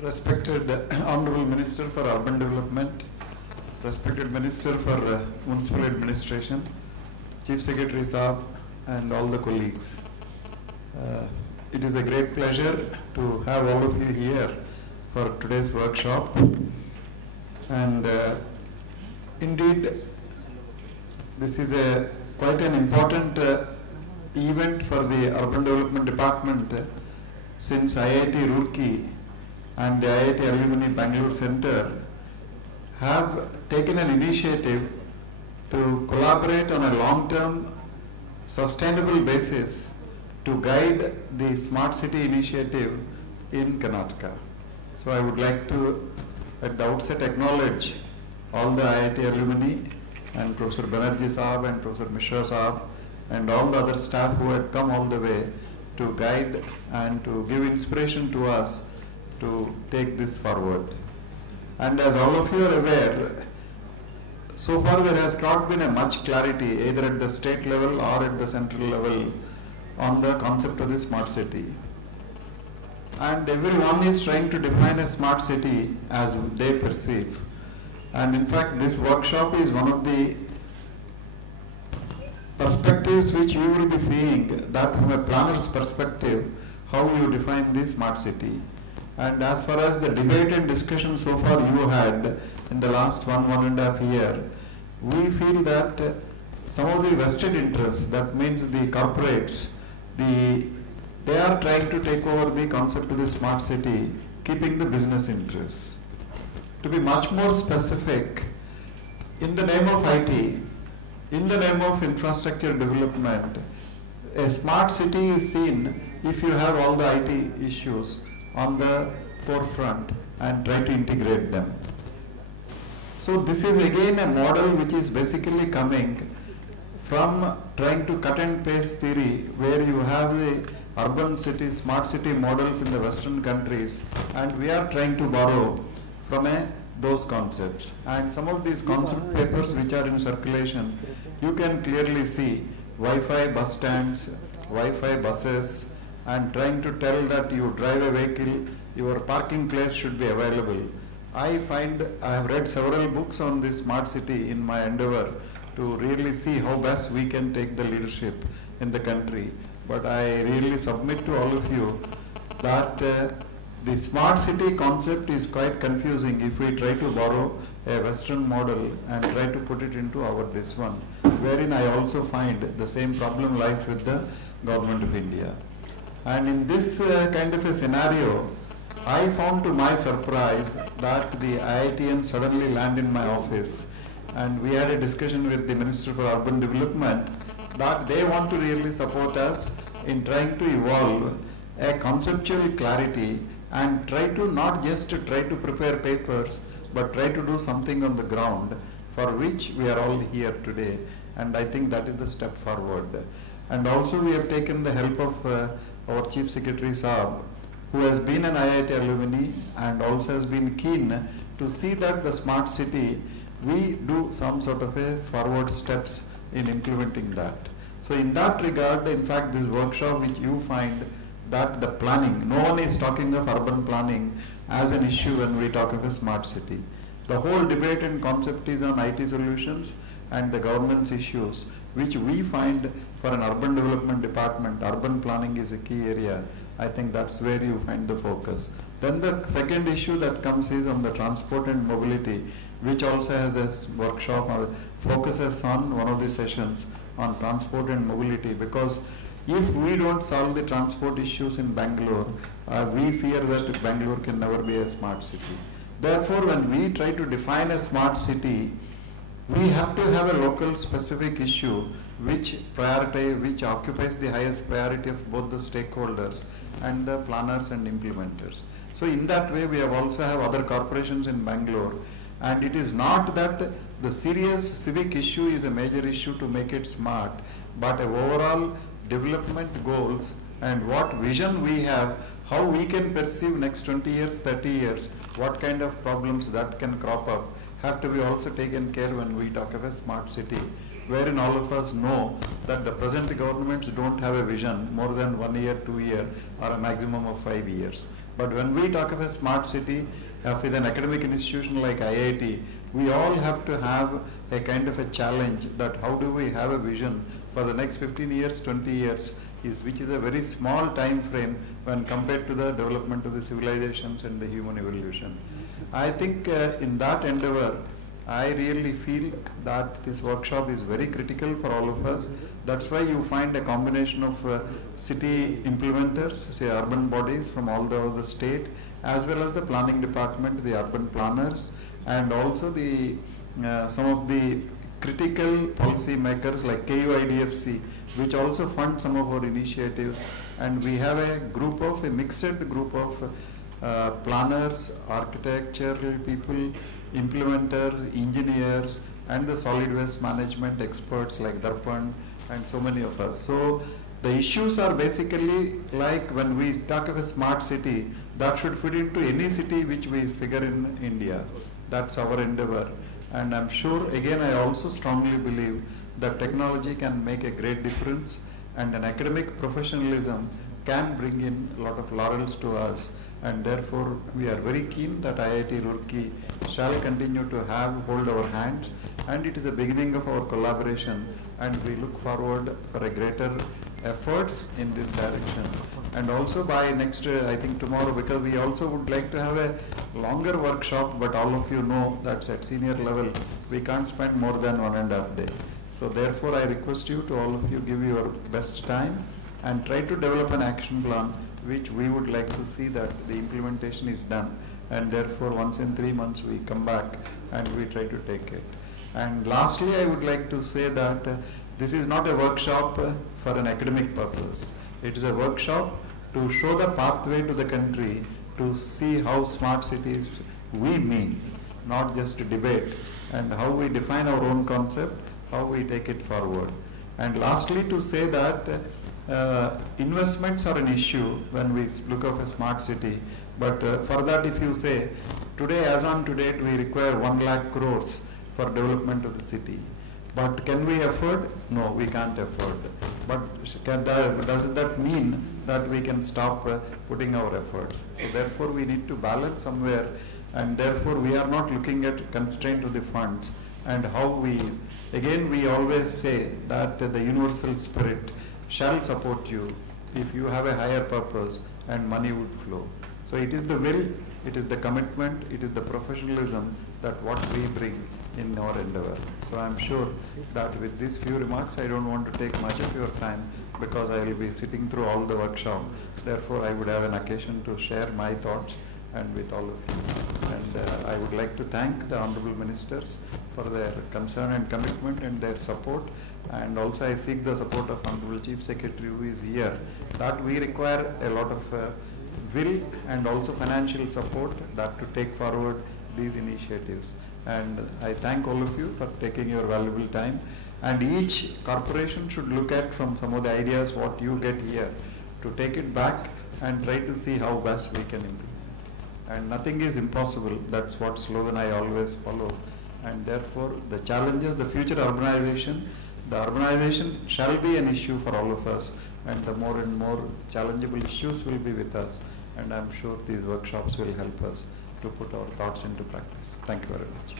Respected Honorable Minister for Urban Development, respected Minister for Municipal Administration, Chief Secretary Saab, and all the colleagues. It is a great pleasure to have all of you here for today's workshop. And indeed, this is quite an important event for the Urban Development Department since IIT Roorkee and the IIT Alumni Bangalore Center have taken an initiative to collaborate on a long-term sustainable basis to guide the Smart City initiative in Karnataka. So I would like to at the outset acknowledge all the IIT alumni and Professor Banerjee Saab and Professor Mishra Saab and all the other staff who had come all the way to guide and to give inspiration to us to take this forward. And as all of you are aware, so far there has not been a much clarity either at the state level or at the central level on the concept of the smart city. And everyone is trying to define a smart city as they perceive. And in fact, this workshop is one of the perspectives which you will be seeing, that from a planner's perspective, how you define the smart city. And as far as the debate and discussion so far you had in the last one and a half year, we feel that some of the vested interests, that means the corporates, they are trying to take over the concept of the smart city, keeping the business interests. To be much more specific, in the name of IT, in the name of infrastructure development, a smart city is seen if you have all the IT issues on the forefront and try to integrate them. So this is again a model which is basically coming from trying to cut and paste theory, where you have the urban city, smart city models in the Western countries, and we are trying to borrow from those concepts. And some of these concept papers which are in circulation, you can clearly see Wi-Fi bus stands, Wi-Fi buses, and trying to tell that you drive a vehicle, your parking place should be available. I have read several books on this smart city in my endeavor to really see how best we can take the leadership in the country. But I really submit to all of you that the smart city concept is quite confusing if we try to borrow a Western model and try to put it into this one, wherein I also find the same problem lies with the Government of India. And in this kind of a scenario, I found to my surprise that the IITians suddenly land in my office, and we had a discussion with the Minister for Urban Development that they want to really support us in trying to evolve a conceptual clarity and try to not just try to prepare papers, but try to do something on the ground, for which we are all here today. And I think that is the step forward. And also we have taken the help of our Chief Secretary Saab, who has been an IIT alumni and also has been keen to see that the smart city, we do some sort of a forward steps in implementing that. So in that regard, in fact, this workshop which you find that the planning, no one is talking of urban planning as an issue when we talk of a smart city. The whole debate and concept is on IT solutions and the governance issues, which we find for an urban development department, urban planning is a key area. I think that's where you find the focus. Then the second issue that comes is on the transport and mobility, which also has a workshop or focuses on one of the sessions on transport and mobility, because if we don't solve the transport issues in Bangalore, we fear that Bangalore can never be a smart city. Therefore, when we try to define a smart city, we have to have a local specific issue which occupies the highest priority of both the stakeholders and the planners and implementers. So in that way, we also have other corporations in Bangalore, and it is not that the serious civic issue is a major issue to make it smart, but overall development goals and what vision we have, how we can perceive next 20 years, 30 years, what kind of problems that can crop up, have to be also taken care when we talk of a smart city, wherein all of us know that the present governments don't have a vision more than 1 year, 2 year, or a maximum of 5 years. But when we talk of a smart city, with an academic institution like IIT, we all have to have a kind of a challenge that how do we have a vision for the next 15 years, 20 years, which is a very small time frame when compared to the development of the civilizations and the human evolution. I think in that endeavor, I really feel that this workshop is very critical for all of us. That's why you find a combination of city implementers, say urban bodies from all over the state, as well as the planning department, the urban planners, and also the some of the critical policy makers like KUIDFC, which also fund some of our initiatives. And we have a mixed group of planners, architectural people, implementers, engineers, and the solid waste management experts like Darpan and so many of us. So the issues are basically like when we talk of a smart city, that should fit into any city which we figure in India. That's our endeavor. And I'm sure, again, I also strongly believe that technology can make a great difference, and an academic professionalism can bring in a lot of laurels to us. And therefore, we are very keen that IIT Roorkee shall continue to hold our hands, and it is a beginning of our collaboration, and we look forward for a greater efforts in this direction. And also by next, I think tomorrow, because we also would like to have a longer workshop, but all of you know that at senior level, we can't spend more than 1.5 days. So therefore, I request you to all of you give your best time and try to develop an action plan which we would like to see that the implementation is done. And therefore, once in 3 months, we come back and we try to take it. And lastly, I would like to say that this is not a workshop for an academic purpose. It is a workshop to show the pathway to the country to see how smart cities we mean, not just to debate, and how we define our own concept, how we take it forward. And lastly, to say that investments are an issue when we look at a smart city. But for that, if you say, today, as on today, we require 1 lakh crores for development of the city. But can we afford? No, we can't afford. But does that mean that we can stop putting our efforts? So therefore, we need to balance somewhere, and therefore, we are not looking at constraint to the funds and how we always say that the universal spirit shall support you if you have a higher purpose, and money would flow. So it is the will, it is the commitment, it is the professionalism that what we bring in our endeavor. So I'm sure that with these few remarks, I don't want to take much of your time because I will be sitting through all the workshop. Therefore, I would have an occasion to share my thoughts and with all of you. And I would like to thank the Honorable Ministers for their concern and commitment and their support. And also I seek the support of Honorable Chief Secretary who is here, that we require a lot of will and also financial support that to take forward these initiatives. And I thank all of you for taking your valuable time. And each corporation should look at from some of the ideas what you get here to take it back and try to see how best we can improve. And nothing is impossible. That's what slogan I always follow. And therefore, the challenges, the future urbanization, the urbanization shall be an issue for all of us, and the more and more challengeable issues will be with us. And I'm sure these workshops will help us to put our thoughts into practice. Thank you very much.